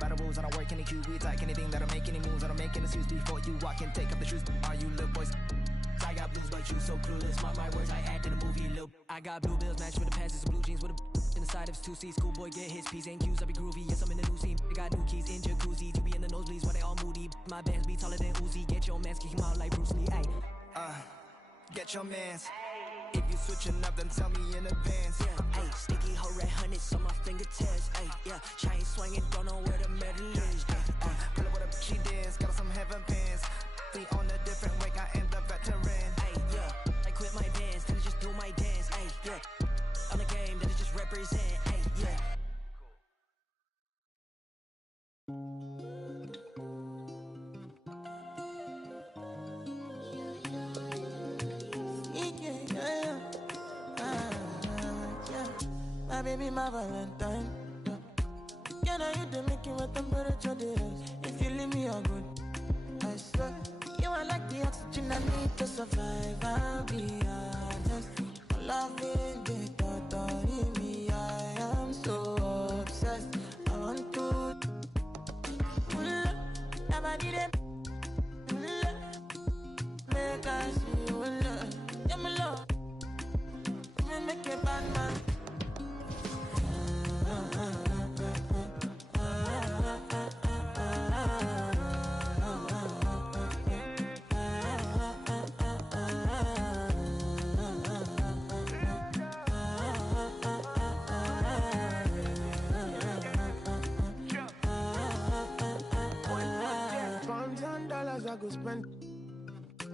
by the rules. I don't work any cue. We attack anything that'll make any moves. I don't make any excuse before you walk and take up the shoes. Are you little boys? I got blues, but you so clueless. My words, I act in a movie. Loop. I got blue bills matched with the passes, blue jeans with a in the side of his 2C. Schoolboy get his P's and Q's. I be groovy. Yes, I'm in the new scene. I got new keys in jacuzzis. You be in the nosebleeds while they all moody. My bands be taller than Uzi. Get your mans, kick him out like Bruce Lee. Ay. Get your mans. If you switching up, then tell me in advance. Yeah, ayy, sticky hoe red hundreds on my fingertips. Ayy, yeah, chain swinging, don't know where the medal is. Pull up with a she dance, got some heaven pants. Be on a different wake, I am the veteran. Ayy, yeah, I quit my bands, then I just do my dance. Ayy, yeah, on the game, then I just represent. Ayy, yeah. My baby, my Valentine. Can I you the making what temperature there is? If you leave me a good, I swear. You are like the oxygen I need to survive. I'll be honest. Loving the thought of me. I am so obsessed. I want to never did it. Make I see you love. Yeah, my love. Make a bad man. I go spend.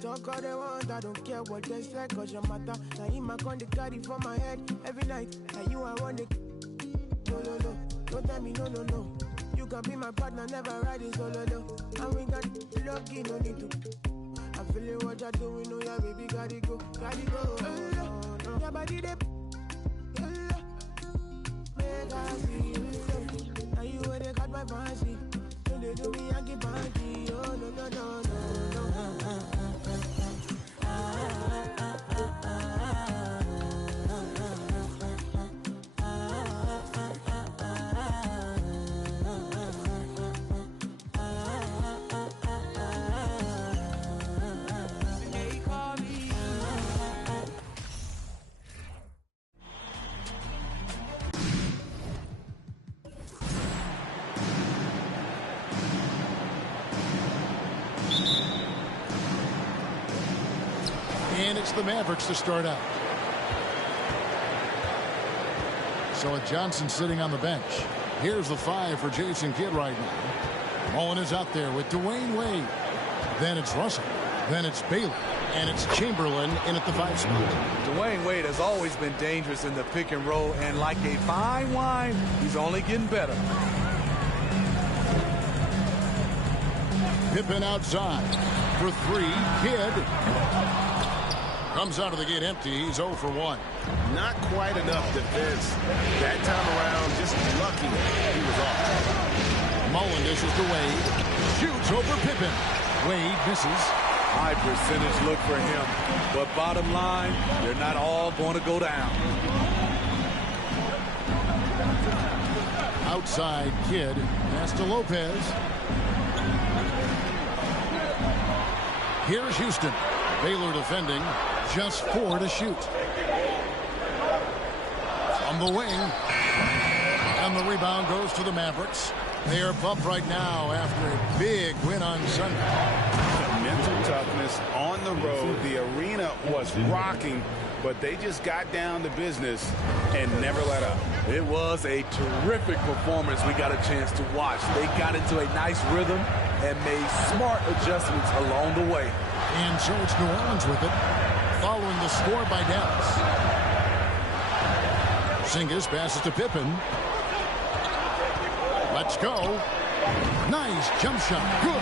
Talk all they want, I don't care what they say, cause your matter. Now in my con, they carry for my head every night. Now you I want it. No, no, no, don't tell me no, no, no. You can be my partner, never riding solo, no. And we got lucky, no need to. I feel it, what you're doing, no, yeah, baby, gotta go, gotta go. No. Your body, they make I see you. Now you where they got my fancy. They do me Yankee Panty, oh no no no no. And it's the Mavericks to start out. So with Johnson sitting on the bench, here's the 5 for Jason Kidd right now. Mullen is out there with Dwayne Wade. Then it's Russell. Then it's Baylor. And it's Chamberlain in at the 5 spot. Dwayne Wade has always been dangerous in the pick and roll, and like a fine wine, he's only getting better. Pippen outside for 3. Kidd comes out of the gate empty. He's 0 for 1. Not quite enough defense. That time around, just lucky he was off. Mullen dishes to Wade. Shoots over Pippen. Wade misses. High percentage look for him. But bottom line, they're not all going to go down. Outside Kidd. Pass to Lopez. Here's Houston. Baylor defending. Just 4 to shoot. From the wing. And the rebound goes to the Mavericks. They are pumped right now after a big win on Sunday. Mental toughness on the road. The arena was rocking, but they just got down to business and never let up. It was a terrific performance we got a chance to watch. They got into a nice rhythm and made smart adjustments along the way. And so it's New Orleans with it, following the score by Dallas. Porzingis passes to Pippen. Let's go. Nice jump shot. Good.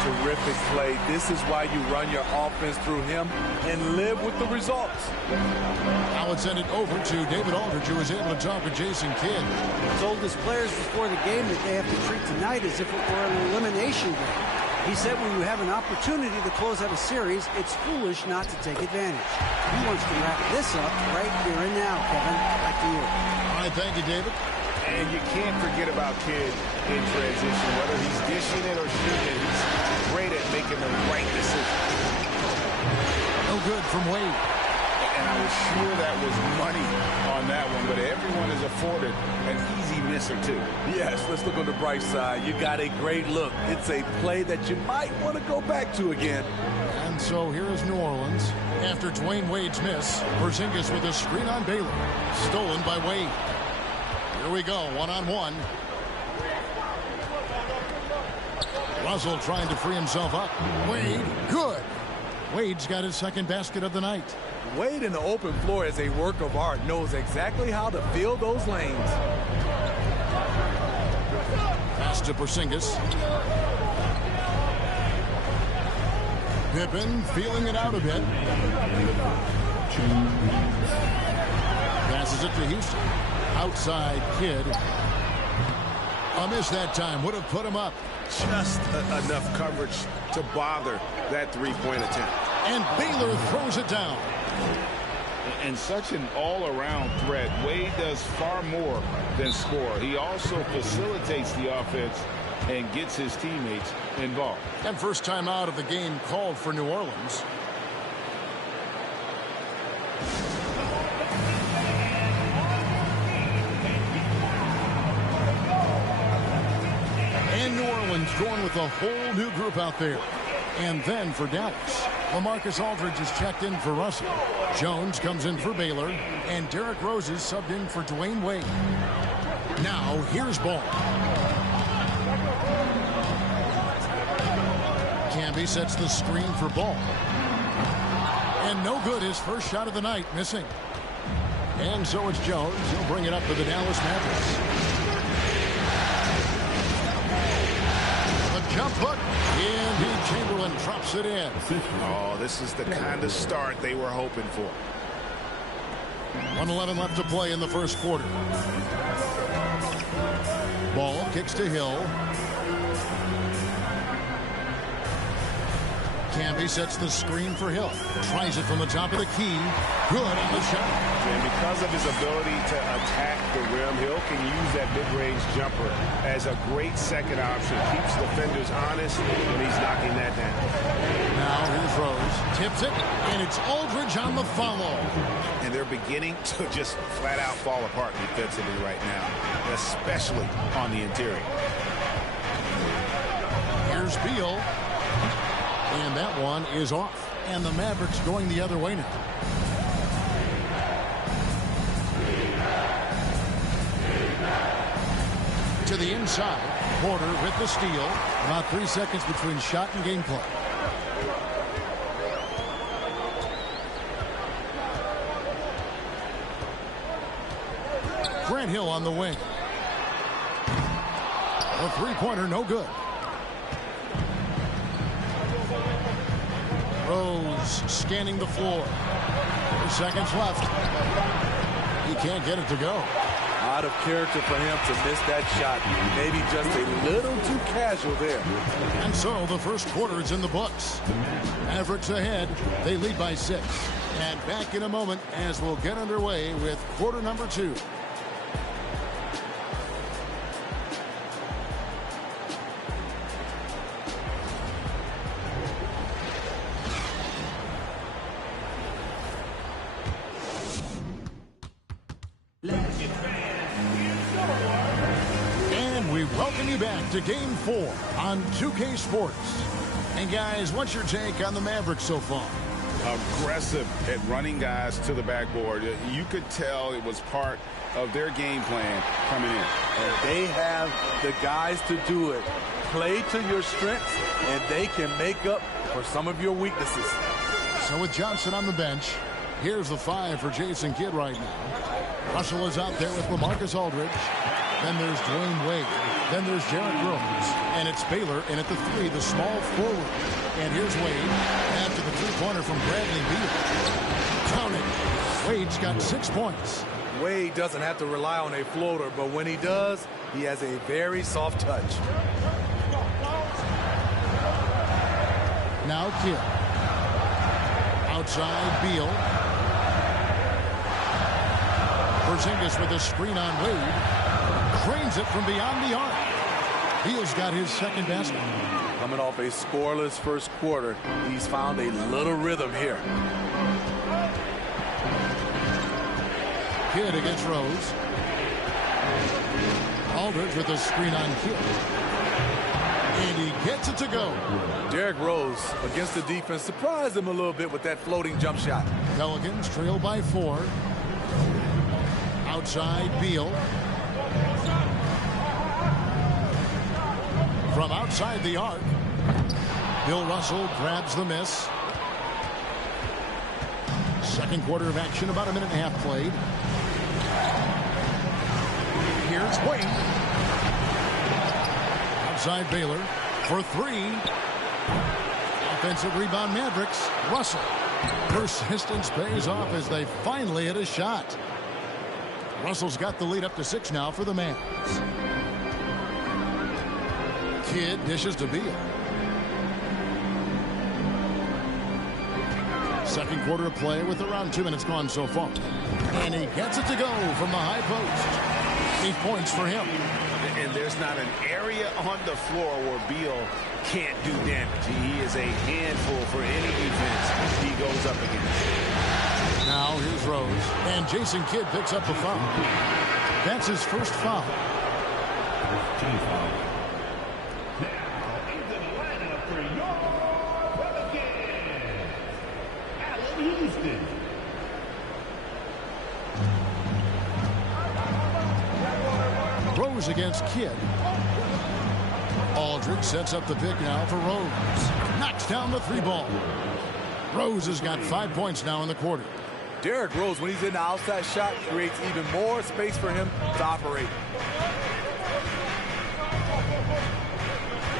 Terrific play. This is why you run your offense through him and live with the results. Now let's send it over to David Aldridge, who was able to talk with Jason Kidd. Told his players before the game that they have to treat tonight as if it were an elimination game. He said when you have an opportunity to close out a series, it's foolish not to take advantage. He wants to wrap this up right here and now, Kevin. Back to you. All right, thank you, David. And you can't forget about Kidd in transition. Whether he's dishing it or shooting it, he's great at making the right decision. No good from Wade. And I was sure that was money on that one, but everyone is afforded an easy miss or two. Yes, let's look on the bright side. You got a great look. It's a play that you might want to go back to again. And so here is New Orleans. After Dwayne Wade's miss, Porzingis with a screen on Baylor. Stolen by Wade. Here we go, one-on-one. Russell trying to free himself up. Wade, good. Wade's got his second basket of the night. Wade in the open floor is a work of art, knows exactly how to fill those lanes. Pass to Porzingis. Pippen feeling it out a bit. Passes it to Houston. Outside Kidd. A miss that time. Would have put him up. Just enough coverage to bother that three-point attempt. And Baylor throws it down. And such an all-around threat. Wade does far more than score. He also facilitates the offense and gets his teammates involved. And first time out of the game called for New Orleans. And New Orleans going with a whole new group out there. And then for Dallas, LaMarcus Aldridge is checked in for Russell. Jones comes in for Baylor. And Derrick Rose is subbed in for Dwayne Wade. Now here's Ball. Camby sets the screen for Ball. And no good, his first shot of the night, missing. And so it's Jones. He'll bring it up for the Dallas Mavericks. The jump hook. And Chamberlain drops it in. Oh, this is the kind of start they were hoping for. 1:11 left to play in the first quarter. Ball kicks to Hill. Camby sets the screen for Hill. Tries it from the top of the key. Good on the shot. And because of his ability to attack the rim, Hill can use that mid-range jumper as a great second option. Keeps defenders honest when he's knocking that down. Now here's Rose. Tips it, and it's Aldridge on the follow. And they're beginning to just flat-out fall apart defensively right now, especially on the interior. Here's Beal. And that one is off. And the Mavericks going the other way now. To the inside. Porter with the steal. About 3 seconds between shot and gameplay. Grant Hill on the wing. A three-pointer, no good. Rose scanning the floor. 3 seconds left. He can't get it to go. Out of character for him to miss that shot. Maybe just a little too casual there. And so the first quarter is in the books. Mavericks ahead. They lead by 6. And back in a moment as we'll get underway with quarter number 2. Back to Game 4 on 2K Sports. And guys, what's your take on the Mavericks so far? Aggressive at running guys to the backboard. You could tell it was part of their game plan coming in. And they have the guys to do it. Play to your strengths, and they can make up for some of your weaknesses. So with Johnson on the bench, here's the 5 for Jason Kidd right now. Russell is out there with LaMarcus Aldridge. Then there's Dwayne Wade. Then there's Derrick Rose. And it's Baylor in at the 3, the small forward. And here's Wade after the three-pointer from Bradley Beal. Count it. Wade's got 6 points. Wade doesn't have to rely on a floater, but when he does, he has a very soft touch. Now Kidd. Outside Beal. Porzingis with a screen on Wade. Drains it from beyond the arc. Beal's got his second basket. Coming off a scoreless first quarter, he's found a little rhythm here. Kidd against Rose. Aldridge with a screen on Kidd. And he gets it to go. Derrick Rose against the defense surprised him a little bit with that floating jump shot. Pelicans trail by 4. Outside Beal. From outside the arc, Bill Russell grabs the miss. Second quarter of action, about a minute and a half played. Here's Wade. Outside Baylor for 3. Offensive rebound Mavericks. Russell. Persistence pays off as they finally hit a shot. Russell's got the lead up to 6 now for the Mavs. Kidd dishes to Beal. Second quarter of play with around 2 minutes gone so far. And he gets it to go from the high post. 8 points for him. And there's not an area on the floor where Beal can't do damage. He is a handful for any defense he goes up against. Now here's Rose. And Jason Kidd picks up a foul. That's his first foul. Rose against Kidd. Aldridge sets up the pick now for Rose. Knocks down the 3 ball. Rose has got 5 points now in the quarter. Derrick Rose, when he's in the outside shot, creates even more space for him to operate.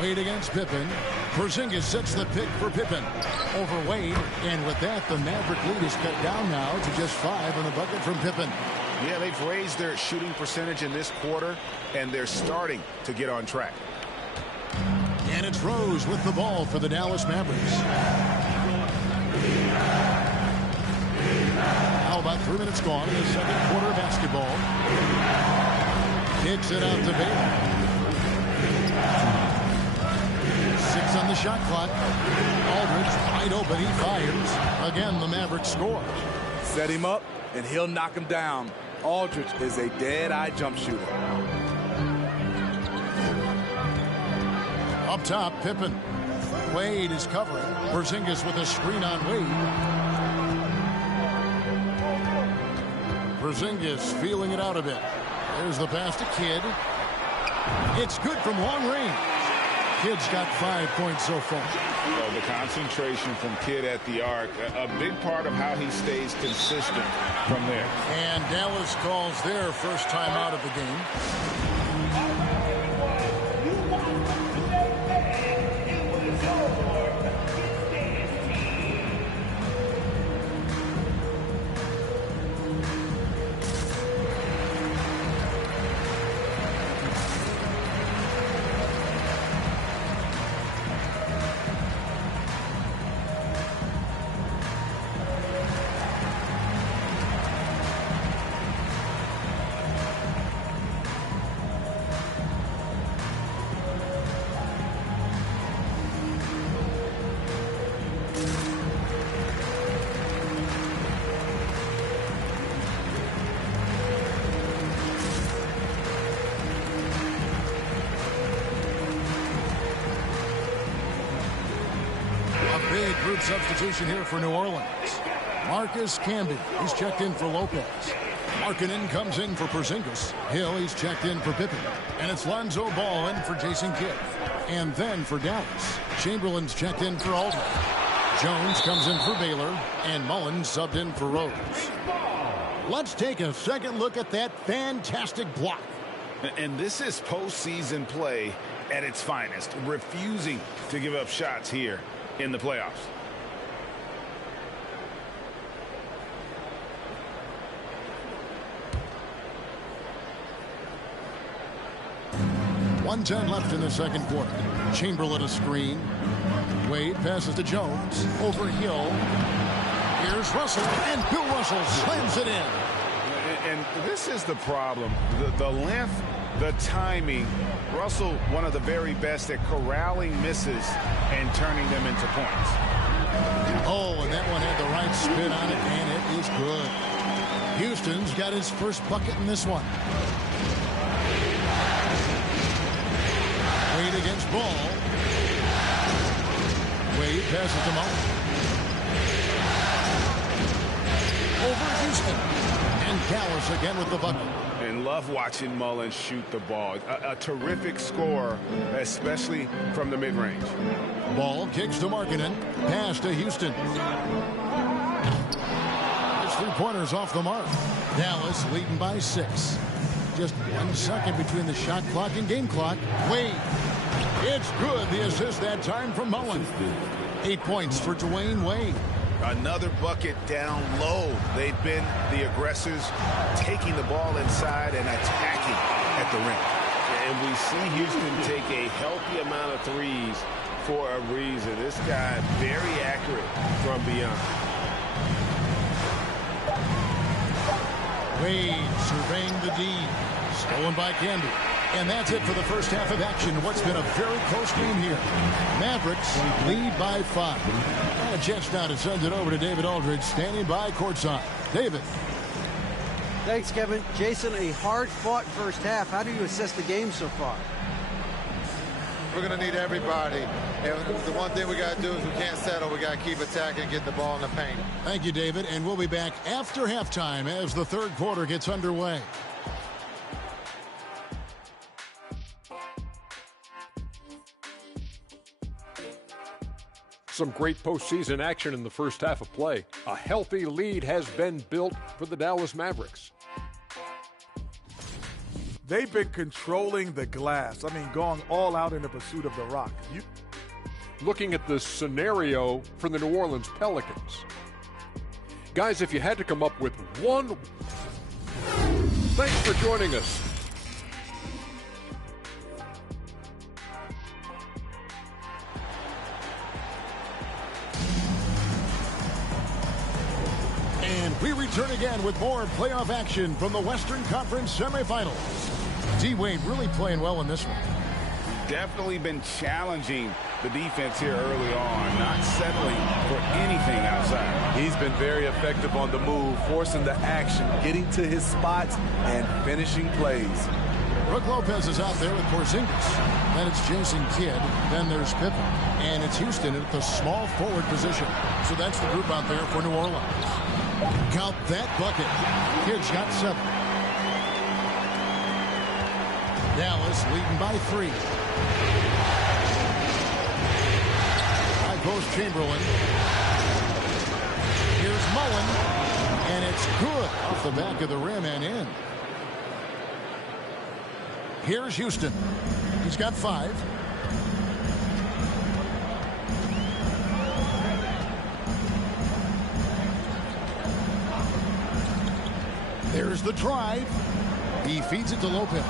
Wade against Pippen. Porzingis sets the pick for Pippen over Wade. And with that, the Maverick lead is cut down now to just 5 on the bucket from Pippen. Yeah, they've raised their shooting percentage in this quarter, and they're starting to get on track. And it's Rose with the ball for the Dallas Mavericks. Now about 3 minutes gone in the second quarter of basketball. Kicks it out to Baylor. 6 on the shot clock. Aldridge wide open. He fires. Again, the Mavericks score. Set him up, and he'll knock him down. Aldridge is a dead-eye jump shooter. Up top, Pippen. Wade is covering. Porzingis with a screen on Wade. Porzingis feeling it out a bit. There's the pass to Kidd. It's good from long range. Kidd's got 5 points so far. Well, the concentration from Kidd at the arc, a big part of how he stays consistent from there. And Dallas calls their first time out of the game. Big group substitution here for New Orleans. Marcus Camby, he's checked in for Lopez. Markkanen comes in for Porzingis. Hill, he's checked in for Pippen. And it's Lonzo Ball in for Jason Kidd. And then for Dallas, Chamberlain's checked in for Aldridge. Jones comes in for Baylor. And Mullins subbed in for Rose. Let's take a second look at that fantastic block. And this is postseason play at its finest, refusing to give up shots here in the playoffs. .110 left in the second quarter. Chamberlain a screen. Wade passes to Jones. Over Hill. Here's Russell, and Bill Russell slams it in. And this is the problem. The length the timing. Russell, one of the very best at corralling misses and turning them into points. Oh, and that one had the right spin on it, and it is good. Houston's got his first bucket in this one. Wade against Ball. Wade passes to Mullen. Over Houston. And Dallas again with the bucket. And love watching Mullen shoot the ball. A terrific scorer, especially from the mid-range. Ball kicks to Markkanen. Pass to Houston. His three-pointers off the mark. Dallas leading by 6. Just 1 second between the shot clock and game clock. Wade. It's good. The assist that time from Mullen. 8 points for Dwayne Wade. Another bucket down low. They've been the aggressors, taking the ball inside and attacking at the rim. And we see Houston take a healthy amount of threes for a reason. This guy very accurate from beyond. Wade surveying the D. Stolen by Canby. And that's it for the first half of action. What's been a very close game here. Mavericks lead by 5. And a chance now to send it over to David Aldridge, standing by courtside. David. Thanks, Kevin. Jason, a hard-fought first half. How do you assess the game so far? We're going to need everybody. And the one thing we got to do is we can't settle. We got to keep attacking and getting the ball in the paint. Thank you, David. And we'll be back after halftime as the third quarter gets underway. Some great postseason action in the first half of play. A healthy lead has been built for the Dallas Mavericks. They've been controlling the glass. I mean, going all out in the pursuit of the rock. Looking at the scenario for the New Orleans Pelicans. Guys, if you had to come up with one... Thanks for joining us. And we return again with more playoff action from the Western Conference semifinals. D-Wade really playing well in this one. Definitely been challenging the defense here early on, not settling for anything outside. He's been very effective on the move, forcing the action, getting to his spots, and finishing plays. Brook Lopez is out there with Porzingis. Then it's Jason Kidd. Then there's Pippen. And it's Houston at the small forward position. So that's the group out there for New Orleans. Count that bucket. Kidd's got 7. Dallas leading by 3. High post Chamberlain. Here's Mullen. And it's good off the back of the rim and in. Here's Houston. He's got 5. There's the drive. He feeds it to Lopez.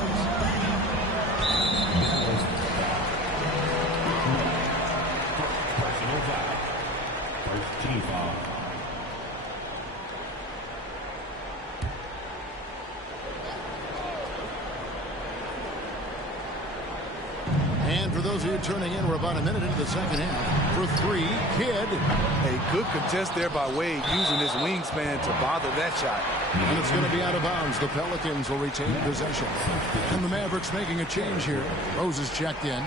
And for those of you turning in, we're about a minute into the second half. For 3, Kidd. A good contest there by Wade, using his wingspan to bother that shot. And it's going to be out of bounds. The Pelicans will retain possession. And the Mavericks making a change here. Rose is checked in.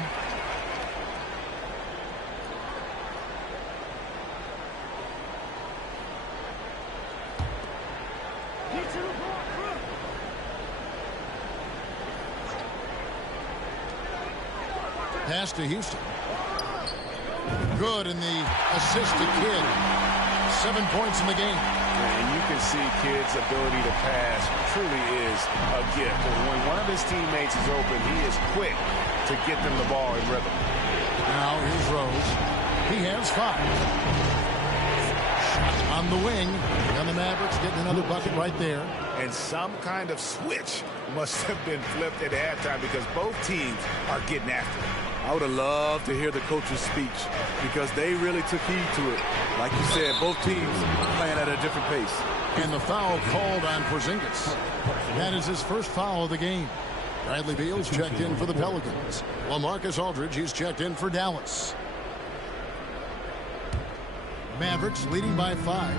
Pass to Houston. Good, and the assist to Kidd. 7 points in the game. And you can see Kidd's ability to pass truly is a gift. And when one of his teammates is open, he is quick to get them the ball in rhythm. Now here's Rose. He has 5. Shot on the wing. And the Mavericks getting another bucket right there. And some kind of switch must have been flipped at halftime because both teams are getting after it. I would have loved to hear the coach's speech because they really took heed to it. Like you said, both teams playing at a different pace. And the foul called on Porzingis. That is his first foul of the game. Bradley Beal's checked in for the Pelicans. LaMarcus Aldridge, he's checked in for Dallas. Mavericks leading by 5.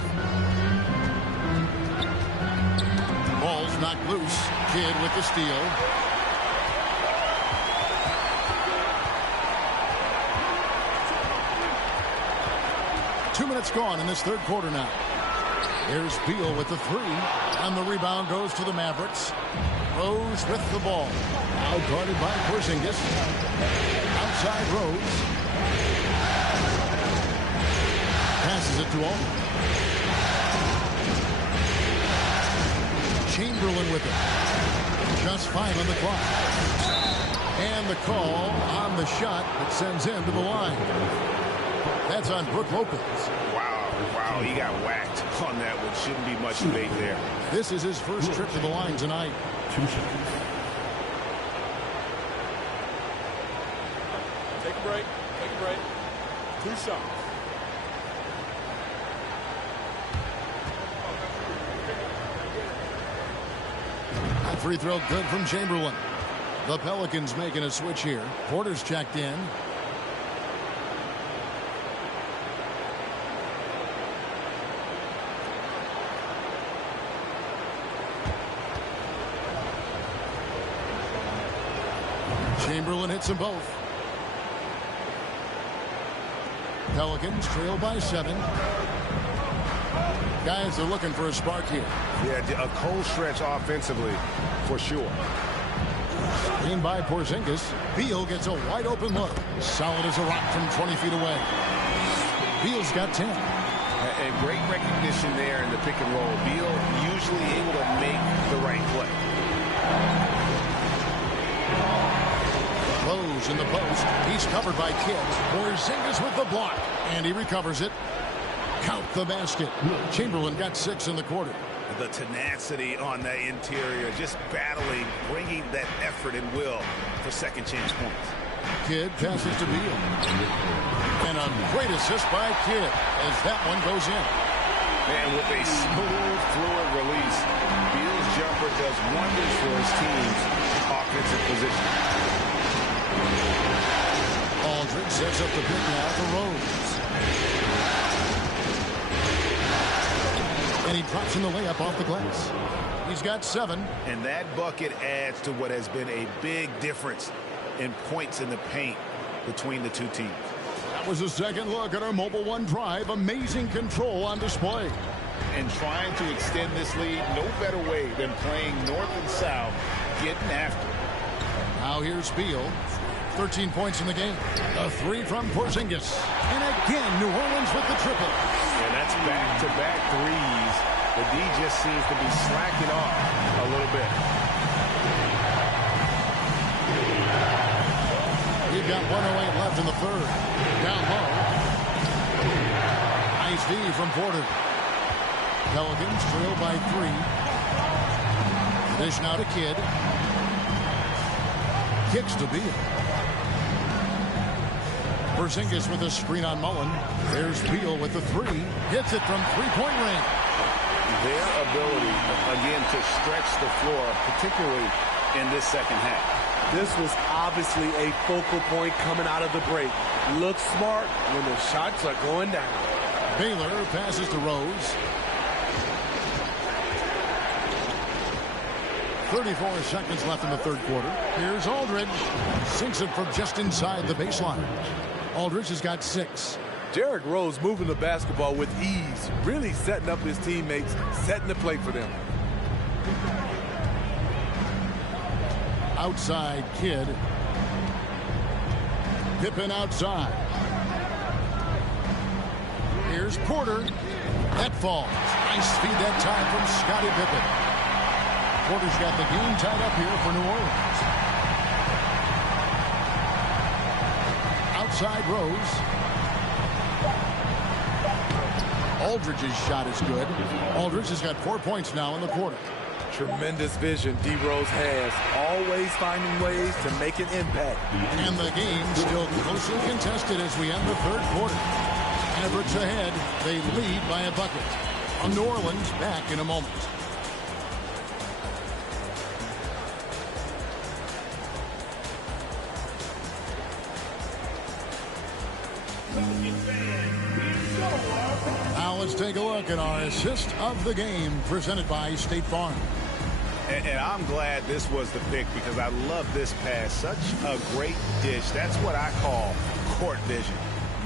Ball's knocked loose. Kidd with the steal. Two minutes gone in this third quarter now. Here's Beal with the 3. And the rebound goes to the Mavericks. Rose with the ball. Now guarded by Porzingis. Outside Rose. Passes it to Aldridge. Chamberlain with it. Just 5 on the clock. And the call on the shot that sends him to the line. That's on Brook Lopez. Wow, he got whacked on that one. Shouldn't be much debate there. This is his first trip to the line tonight. 2 seconds. Take a break. 2 shots. A free throw good from Chamberlain. The Pelicans making a switch here. Porter's checked in. Chamberlain hits them both. Pelicans trail by 7. Guys are looking for a spark here. Yeah, a cold stretch offensively, for sure. Screen by Porzingis. Beal gets a wide open look. Solid as a rock from 20 feet away. Beal's got 10. And great recognition there in the pick and roll. Beal usually able to make the right play. Rose in the post. He's covered by Kidd. Porzingis with the block. And he recovers it. Count the basket. Chamberlain got 6 in the quarter. The tenacity on the interior, just battling, bringing that effort and will for second chance points. Kidd passes to Beal. And a great assist by Kidd as that one goes in. And with a smooth, fluid release, Beal's jumper does wonders for his team's offensive position. Aldridge sets up the pick now for Rose. And he drops in the layup off the glass. He's got 7. And that bucket adds to what has been a big difference in points in the paint between the two teams. That was a second look at our Mobile One Drive. Amazing control on display. And trying to extend this lead, no better way than playing north and south, getting after it. Now here's Beal. 13 points in the game. A 3 from Porzingis. And again, New Orleans with the triple. And that's back-to-back threes. The D just seems to be slacking off a little bit. We've got 1:08 left in the third. Down low. Nice D from Porter. Pelicans trail by 3. Dish now to Kidd. Kicks to Beal. Porzingis with a screen on Mullen. There's Beal with the 3. Hits it from three-point range. Their ability, again, to stretch the floor, particularly in this second half. This was obviously a focal point coming out of the break. Look smart when the shots are going down. Baylor passes to Rose. 34 seconds left in the third quarter. Here's Aldridge. Sinks it from just inside the baseline. Aldridge has got 6. Derrick Rose moving the basketball with ease, really setting up his teammates, setting the play for them. Outside Kidd. Pippen outside. Here's Porter. That falls. Nice feed that time from Scottie Pippen. Porter's got the game tied up here for New Orleans. Outside Rose. Aldridge's shot is good. Aldridge has got 4 points now in the quarter. Tremendous vision D. Rose has. Always finding ways to make an impact. And the game still closely contested as we end the third quarter. Mavericks ahead. They lead by a bucket. New Orleans back in a moment. Now let's take a look at our assist of the game presented by State Farm. And I'm glad this was the pick because I love this pass. Such a great dish. That's what I call court vision.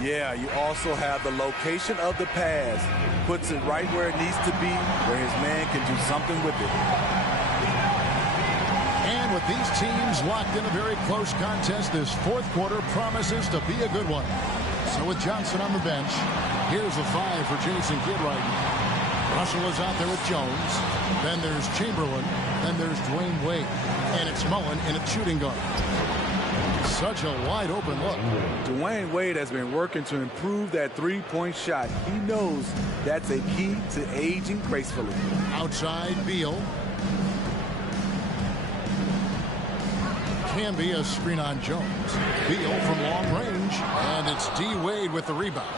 Yeah, you also have the location of the pass. Puts it right where it needs to be, where his man can do something with it. And with these teams locked in a very close contest, this fourth quarter promises to be a good one. So with Johnson on the bench, here's a 5 for Jason Kidd right now. Russell is out there with Jones. Then there's Chamberlain. Then there's Dwayne Wade. And it's Mullen in at shooting guard. Such a wide open look. Dwayne Wade has been working to improve that three-point shot. He knows that's a key to aging gracefully. Outside, Beal. Can be a screen on Jones. Beal from long range. And it's D. Wade with the rebound.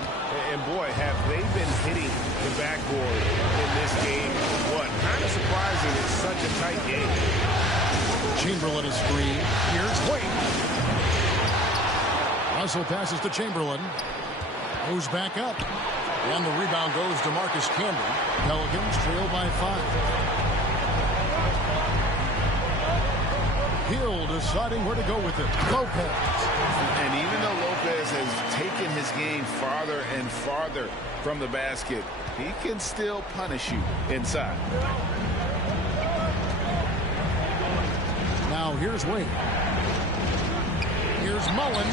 And boy, have they been hitting the backboard in this game. What? Kind of surprising. It's such a tight game. Chamberlain is screen. Here's Wade. Russell passes to Chamberlain. Moves back up. And the rebound goes to Marcus Camby. Pelicans trail by 5. Hill deciding where to go with it. Lopez. And even though Lopez has taken his game farther and farther from the basket, he can still punish you inside. Now here's Wade. Here's Mullen.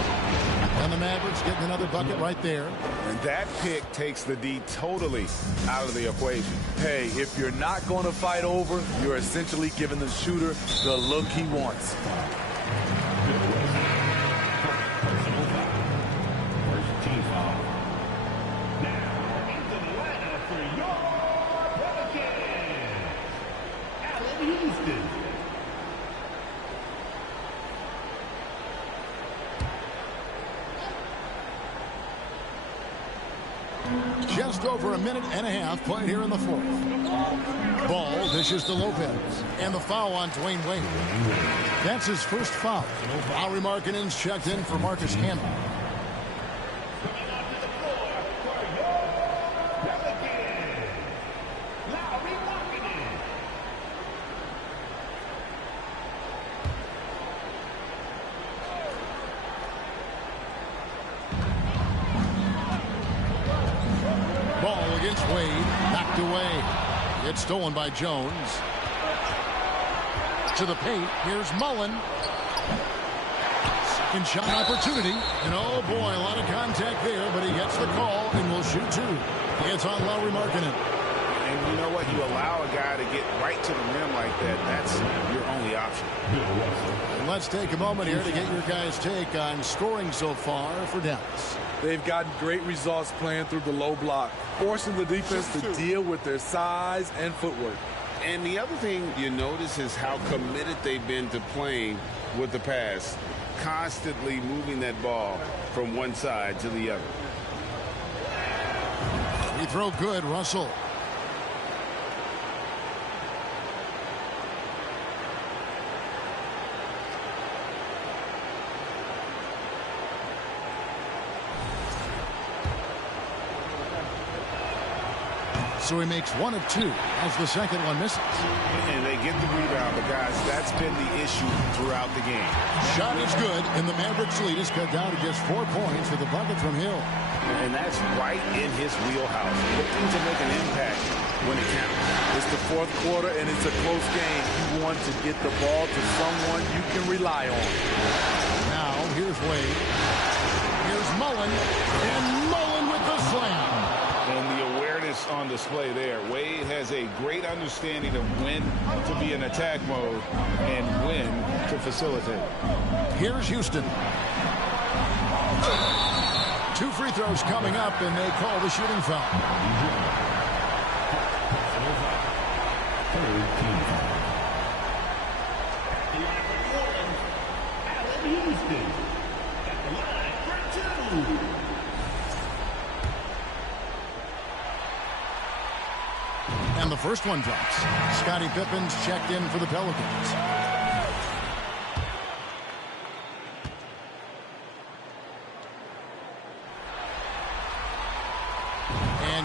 And the Mavericks getting another bucket right there. And that pick takes the D totally out of the equation. Hey, if you're not going to fight over, you're essentially giving the shooter the look he wants. Just over a minute and a half played here in the fourth. Ball dishes to Lopez. And the foul on Dwayne Wade. That's his first foul. Lauri Markkanen's checked in for Marcus Camby. It's stolen by Jones. To the paint. Here's Mullen. Second shot opportunity. And oh boy, a lot of contact there, but he gets the call and will shoot two. It's on Lauri Markkanen. And you know what? You allow a guy to get right to the rim like that. That's your only option. And let's take a moment here to get your guys' take on scoring so far for Dallas. They've gotten great results playing through the low block, forcing the defense to deal with their size and footwork. And the other thing you notice is how committed they've been to playing with the pass, constantly moving that ball from one side to the other. Free throw good, Russell. So he makes one of two as the second one misses. And they get the rebound, but guys, that's been the issue throughout the game. Shot is good, and the Mavericks lead is cut down to just 4 points with the bucket from Hill. And that's right in his wheelhouse. Looking to make an impact when it counts. It's the fourth quarter, and it's a close game. You want to get the ball to someone you can rely on. Now, here's Wade. Here's Mullen. And Mullen with the slam. And the awareness on display there. Wade has a great understanding of when to be in attack mode and when to facilitate. Here's Houston. 2 free throws coming up, and they call the shooting foul. And the first one drops. Scottie Pippen's checked in for the Pelicans.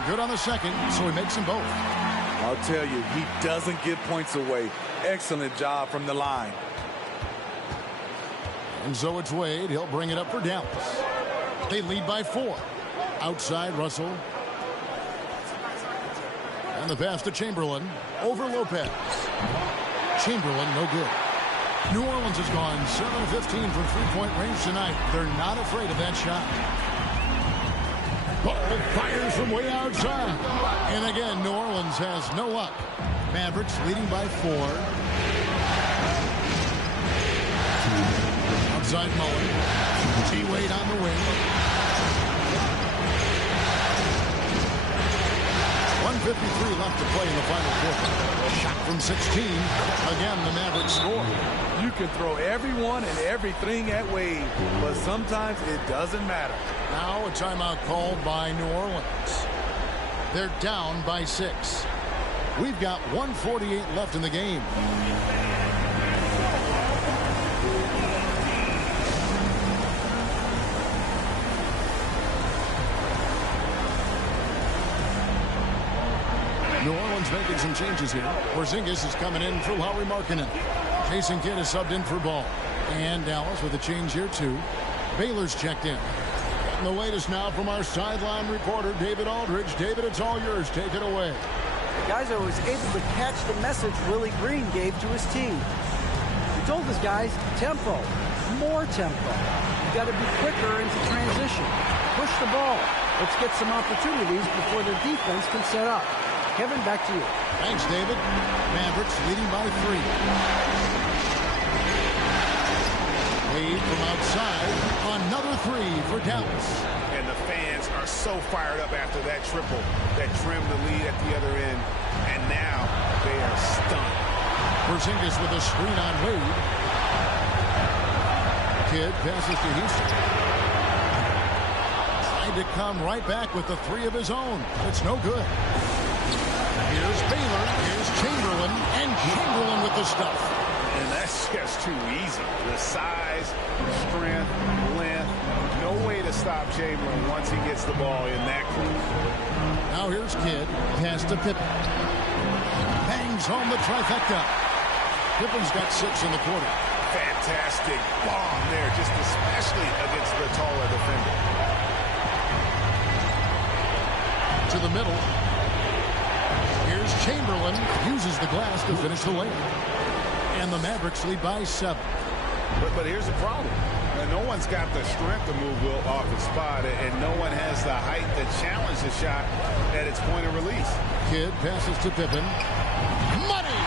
good on the second, so he makes them both. I'll tell you, he doesn't give points away. Excellent job from the line. And so it's Wade. He'll bring it up for Dallas. They lead by 4. Outside Russell. And the pass to Chamberlain. Over Lopez. Chamberlain, no good. New Orleans has gone 7-15 from three-point range tonight. They're not afraid of that shot. Ball fires from way outside. And again, New Orleans has no luck. Mavericks leading by 4. Outside Mullen. T-Wade on the wing. 1:53 left to play in the final quarter. Shot from 16. Again, the Mavericks score. You can throw everyone and everything at Wade, but sometimes it doesn't matter. Now a timeout called by New Orleans. They're down by 6. We've got 1:48 left in the game. New Orleans making some changes here. Porzingis is coming in for Lauri Markkanen. Jason Kidd is subbed in for Ball. And Dallas with a change here too. Baylor's checked in. And the latest now from our sideline reporter, David Aldridge. David, it's all yours. Take it away. The guys are always able to catch the message Willie Green gave to his team. He told his guys, tempo, more tempo. You got to be quicker into transition. Push the ball. Let's get some opportunities before the defense can set up. Kevin, back to you. Thanks, David. Mavericks leading by 3. Wade from outside. Another 3 for Dallas. And the fans are so fired up after that triple that trimmed the lead at the other end. And now they are stunned. Porzingis with a screen on Wade. Kidd passes to Houston. Tried to come right back with the 3 of his own. It's no good. Here's Baylor, here's Chamberlain, and Chamberlain with the stuff. And that's just too easy. The size, strength, length, no way to stop Chamberlain once he gets the ball in that close. Now here's Kidd, pass to Pippen. Bangs home the trifecta. Pippen's got 6 in the quarter. Fantastic bomb there, just especially against the taller defender. To the middle. Here's Chamberlain, uses the glass to finish the layup. And the Mavericks lead by 7. But here's the problem. No one's got the strength to move Wilt off his spot, and no one has the height to challenge the shot at its point of release. Kidd passes to Pippen. Money!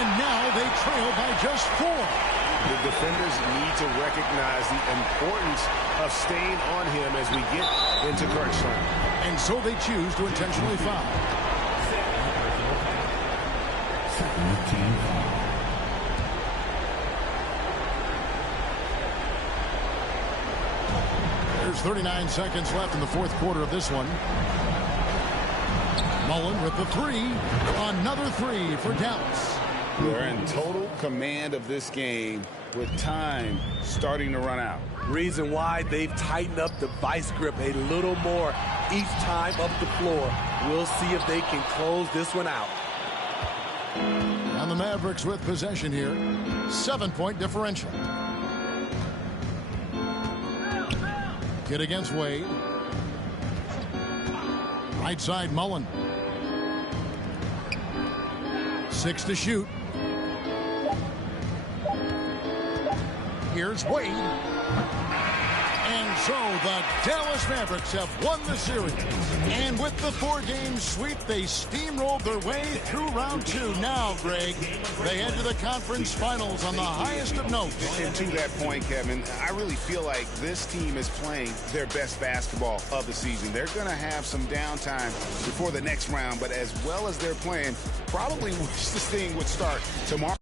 And now they trail by just 4. The defenders need to recognize the importance of staying on him as we get into crunch time. And so they choose to intentionally foul. There's 39 seconds left in the fourth quarter of this one. Mullen with the 3. Another 3 for Dallas. They're in total command of this game with time starting to run out. Reason why they've tightened up the vice grip a little more each time up the floor. We'll see if they can close this one out. And the Mavericks with possession here. 7-point differential. Kidd against Wade. Right side Mullen. 6 to shoot. Here's Wade. And so the Dallas Mavericks have won the series. And with the 4-game sweep, they steamrolled their way through round 2. Now, Greg, they head to the conference finals on the highest of notes. And to that point, Kevin, I really feel like this team is playing their best basketball of the season. They're going to have some downtime before the next round, but as well as they're playing, probably wish this thing would start tomorrow.